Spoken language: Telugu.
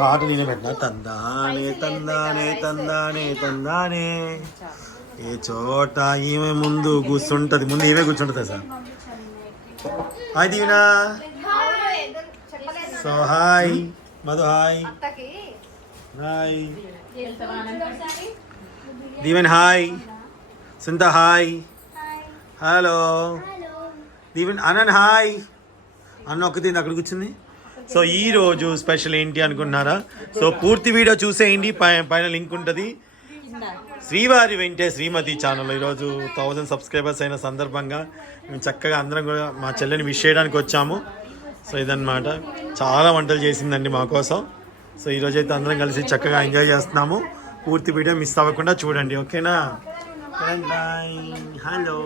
పాట నేనే పెట్టినా. తందానే తందానే తందానే తందానే ఏ చోట ఈమె ముందు కూర్చుంటది, ముందు ఈమె కూర్చుంటుంది sir. Hi Deevena. So hi Madhu. Hi hi Deeven. Hi Suntha. Hi hello Deeven. Anant hi. అన్న ఒక్కటి అక్కడ కూర్చుంది. సో ఈరోజు స్పెషల్ ఏంటి అనుకుంటున్నారా? సో పూర్తి వీడియో చూసేయండి, పైన లింక్ ఉంటుంది. శ్రీవారి వెంటే శ్రీమతి ఛానల్లో ఈరోజు 1000 సబ్స్క్రైబర్స్ అయిన సందర్భంగా మేము చక్కగా అందరం కూడా మా చెల్లెని విష్ చేయడానికి వచ్చాము. సో ఇదన్నమాట, చాలా వంటలు చేసిందండి మా కోసం. సో ఈరోజు అయితే అందరం కలిసి చక్కగా ఎంజాయ్ చేస్తున్నాము. పూర్తి వీడియో మిస్ అవ్వకుండా చూడండి, ఓకేనా? హలో